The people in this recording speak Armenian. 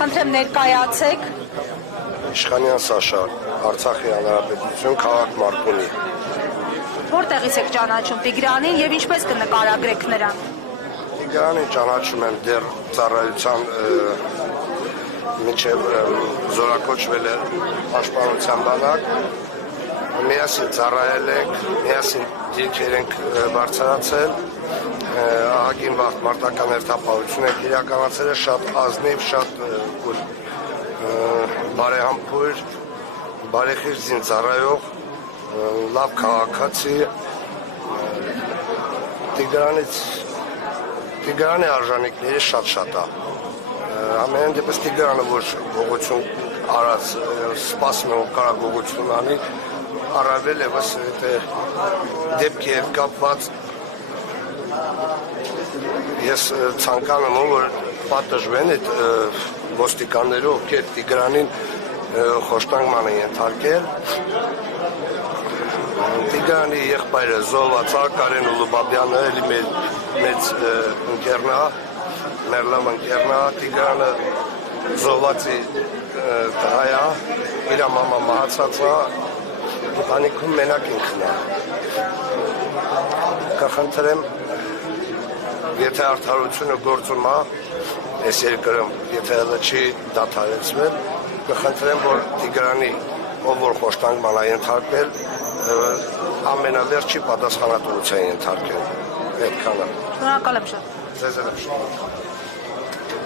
Խնդրեմ ներկայացեք։ Իշխանյան Սաշան, Արցախի Հանրապետություն, քաղաք Մարտունի։ Որտեղից եք ճանաչում Տիգրանին եւ ինչպես կնկարագրեք նրան։ Տիգրանին ճանաչում եմ դեռ ծառայության մինչև զորակոչվել է պաշտպանության բանակ։ Միասին ծառայել ենք, միասին դիրքեր ենք բարձրացել, ահագին վաղ մարտական հերթապահություն ենք իրականացել, շատ ազնիվ, շատ բարեհամբույր, բարեխիղճ զինծառայող, լավ քաղաքացի, Տիգրանի արժանիքների շատ է։ Ամեն դեպս Տիգրանը ոչ գողություն արած, սպասում է, որ կարա գողություն անի, առավել եւս դեպքի հետ կապված ես ցանկանում եմ, որ պատժվեն այդ ոստիկանները, ովքեր Տիգրանին խոշտանգման են ենթարկել։ Տիգրանի եղբայրը զոհված է, Կարեն Ուլուբաբյանը, էլի մեծ ընկերն է, մեր լավ ընկերն է, Տիգրանը զոհվածի տղա է, իր մամա մահացած է, ընտանիքում մենակ ինքն է։ Կխնդրեմ, եթե արդարությունը գործում է, այս երկրում, եթե չի դադարեցվել, կխնդրեմ, որ Տիգրանի, ով որ խոշտանգման է ենթարկվել, ամենավերջի պատասխանատվության ենթարկել։ Այդքանը։ Շնորհակալ եմ շատ։ Ձեզ եմ շնորհակալ։